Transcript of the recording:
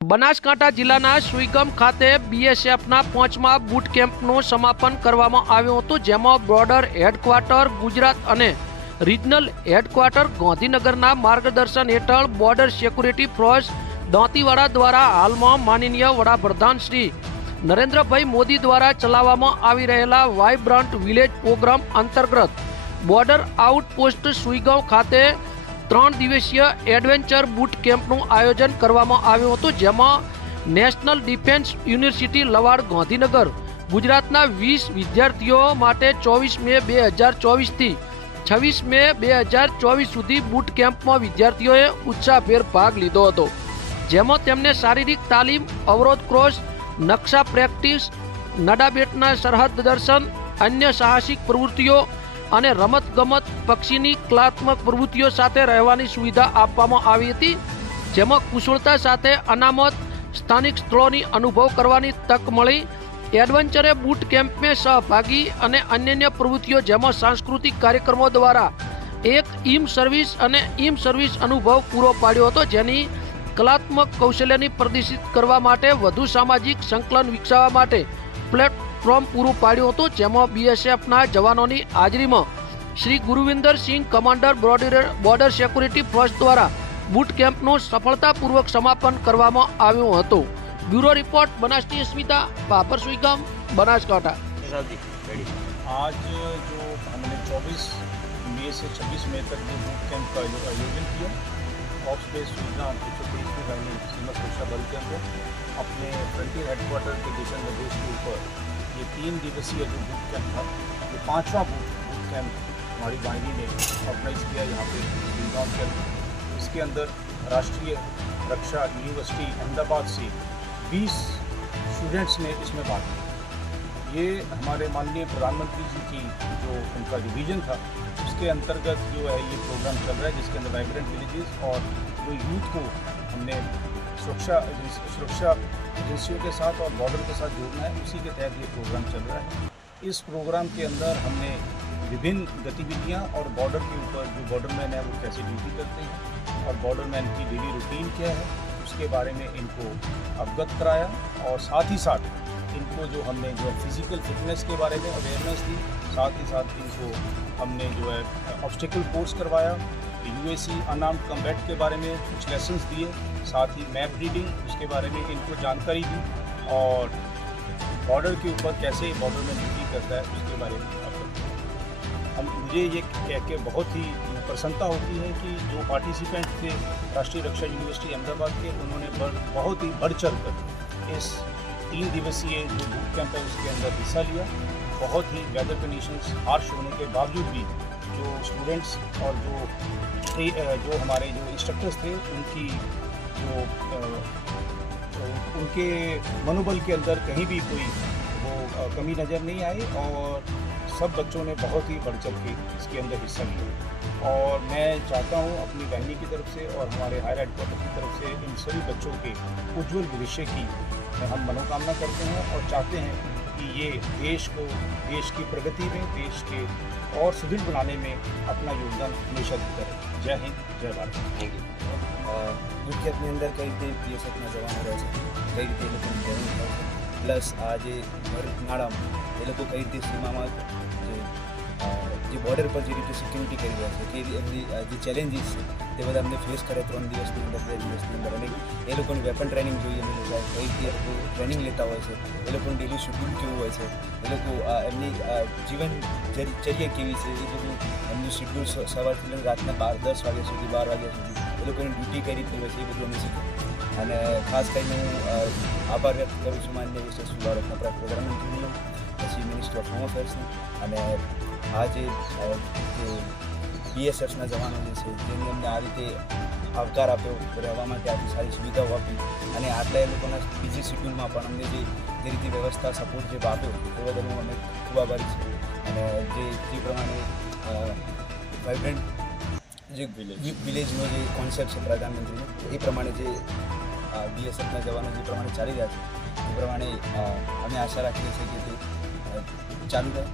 બનાસકાંઠા જિલ્લાના સુઈગામ ખાતે બીએસએફના 5મા બૂટ કેમ્પનું સમાપન કરવામાં આવ્યું હતું, જેમાં બોર્ડર હેડક્વાર્ટર ગુજરાત અને રિજનલ હેડક્વાર્ટર ગાંધીનગરના માર્ગદર્શન હેઠળ બોર્ડર સિક્યુરિટી ફોર્સ દાંતીવાડા દ્વારા હાલમાં માનનીય વડાપ્રધાન શ્રી નરેન્દ્રભાઈ મોદી દ્વારા ચલાવવામાં આવી રહેલા વાઇબ્રન્ટ વિલેજ પ્રોગ્રામ અંતર્ગત બોર્ડર આઉટપોસ્ટ સુઈગામ ખાતે 3 દિવસીય એડવેન્ચર બૂટ કેમ્પનું આયોજન કરવામાં આવ્યું હતું, જેમાં national defence university Lavad Gandhinagar ગુજરાતના 20 વિદ્યાર્થીઓ માટે 24 મે 2024 થી 26 મે 2024 સુધી બૂટ કેમ્પમાં વિદ્યાર્થીઓએ ઉત્સાહભેર ભાગ લીધો હતો, જેમાં તેમને શારીરિક તાલીમ, અવરોધ ક્રોસ, નકશા પ્રેક્ટિસ, નડાબેટના સરહદ દર્શન, અન્ય સાહસિક પ્રવૃત્તિઓ અને રમતગમત પક્ષીની કલાત્મક પ્રવૃત્તિઓ સાથે રહેવાની સુવિધા આપવામાં આવી હતી, જેમાં કુશળતા સાથે અનામત સ્થાનિક સ્થળોની અનુભવ કરવાની તક મળી. એડવેન્ચરે બૂટ કેમ્પમાં સહભાગી અને અન્ય પ્રવૃત્તિઓ, જેમાં સાંસ્કૃતિક કાર્યક્રમો દ્વારા એક ઈમ સર્વિસ અને ઈમ સર્વિસ અનુભવ પૂરો પાડ્યો હતો, જેની કલાત્મક કૌશલ્યની પ્રદર્શિત કરવા માટે વધુ સામાજિક સંકલન વિકસાવવા માટે પ્લેટફોર્મ પૂરું પાડ્યું હતું, જેમાં બીએસએફના જવાનોની હાજરીમાં Shri ગુરુવિંદરસિંહ commander border security force દ્વારા બૂટ કેમ્પનું સફળતાપૂર્વક સમાપન કરવામાં આવ્યું હતું. Bureau report બનાસની Smita, Babur Suigam, Banaskantha. आज जो हमने 24 मई से 26 मई तक जो बूट कैंप का आयोजन किया, ऑफ स्पेस सुविधा 123वीं वाहिनी सीमा सुरक्षा बल के अंदर अपने फ्रंटियर हेडक्वार्टर के दिशा निर्देश के ऊपर ये 3 दिवसीय जो बूट कैंप था, ये 5वां बूट कैंप हमारी वाहिनी ने ऑर्गेनाइज किया यहाँ पे सुईगाम के अंदर। इसके अंदर राष्ट्रीय रक्षा यूनिवर्सिटी अहमदाबाद से 20 स्टूडेंट्स ने इसमें भाग लिया। ये हमारे माननीय प्रधानमंत्री जी की जो उनका जो विजन था, उसके अंतर्गत जो है ये प्रोग्राम चल रहा है, जिसके अंदर वाइब्रेंट विलेजेस और जो यूथ को हमने सुरक्षा एजेंसियों के साथ और बॉर्डर के साथ जोड़ना है, उसी के तहत ये प्रोग्राम चल रहा है। इस प्रोग्राम के अंदर हमने विभिन्न गतिविधियाँ और बॉर्डर के ऊपर जो बॉर्डरमैन है वो कैसे ड्यूटी करते हैं और बॉर्डरमैन की डेली रूटीन क्या है, उसके बारे में इनको अवगत कराया। और साथ ही साथ इनको जो हमने जो फिज़िकल फिटनेस के बारे में अवेयरनेस दी, साथ ही साथ इनको हमने जो है ऑब्स्टिकल कोर्स करवाया, यूएसी अनआर्म्ड कम्बैट के बारे में कुछ लेसन्स दिए, साथ ही मैप रीडिंग उसके बारे में इनको जानकारी दी और बॉर्डर के ऊपर कैसे बॉर्डर में ड्यूटी करता है उसके बारे में अवगत किया। मुझे ये कह के बहुत ही प्रसन्नता होती है कि जो पार्टिसिपेंट थे राष्ट्रीय रक्षा यूनिवर्सिटी अहमदाबाद के, उन्होंने बहुत ही बढ़ चढ़ कर इस 3 दिवसीय जो बूट कैंप है उसके अंदर हिस्सा लिया। बहुत ही वेदर कंडीशंस हार्श होने के बावजूद भी जो स्टूडेंट्स और जो हमारे जो इंस्ट्रक्टर्स थे, उनकी जो उनके मनोबल के अंदर कहीं भी कोई वो कमी नज़र नहीं आई और सब बच्चों ने बहुत ही बढ़ चढ़ के इसके अंदर हिस्सा लिया। और मैं चाहता हूँ अपनी वाहिनी की तरफ से और हमारे हायर हेडक्वार्टर की तरफ से इन सभी बच्चों के उज्जवल भविष्य की हम मनोकामना करते हैं और चाहते हैं कि ये देश की प्रगति में, देश के और सुदृढ़ बनाने में अपना योगदान हमेशा देता रहे। जय हिंद, जय भारत। Thank you. बूट कैंपની અંદર કઈ રીતે બીએસએફના જવાનો રહે છે, કઈ રીતે એ લોકોની ટ્રેનિંગ થાય છે, પ્લસ આ જે ભર ઉનાળામાં એ લોકો કઈ રીતે સીમામાં જે બોર્ડર પર જે રીતે સિક્યુરિટી કરી રહ્યા છે, કે એમની જે ચેલેન્જીસ છે તે બધા અમને ફેસ કરે 3 દિવસની અંદર, 2 દિવસની અંદર, અને એ લોકોની વેપન ટ્રેનિંગ જોઈએ અમે લોકો, કઈ રીતે એ લોકો ટ્રેનિંગ લેતા હોય છે, એ લોકોનું ડેલી શેડ્યુલ કેવું હોય છે, એ લોકો એમની જીવનચર્યા કેવી છે, એ બધું એમનું શેડ્યુલ સવારથી લઈને રાતના 10 વાગ્યા સુધી, 12 વાગ્યા સુધી એ લોકોની ડ્યુટી કઈ રીતની હોય છે, એ બધું અમે શીખ્યું। અને ખાસ કરીને હું આભાર વ્યક્ત કરું છું માનનીય યશસ્વી ભારતના પ્રધાનમંત્રીનો, પછી મિનિસ્ટર ઓફ હોમ અફેર્સનો, અને આ જે બીએસએફના જવાનો જે છે જેમને અમને આ રીતે આવકાર આપ્યો, રહેવા માટે આટલી સારી સુવિધાઓ આપી, અને આટલા એ લોકોના બીજી શેડ્યુલમાં પણ અમને જે રીતે વ્યવસ્થા સપોર્ટ જે આપ્યો તે બદલ હું અમે ખૂબ આભારી છું। અને જે પ્રમાણે વાઇબ્રન્ટ જે વિલેજનો જે કોન્સેપ્ટ છે પ્રધાનમંત્રીનો, એ પ્રમાણે જે બીએસએફના જવાનો જે પ્રમાણે ચાલી રહ્યા છે એ પ્રમાણે અમે આશા રાખીએ છીએ કે તે ચાલુ રહે।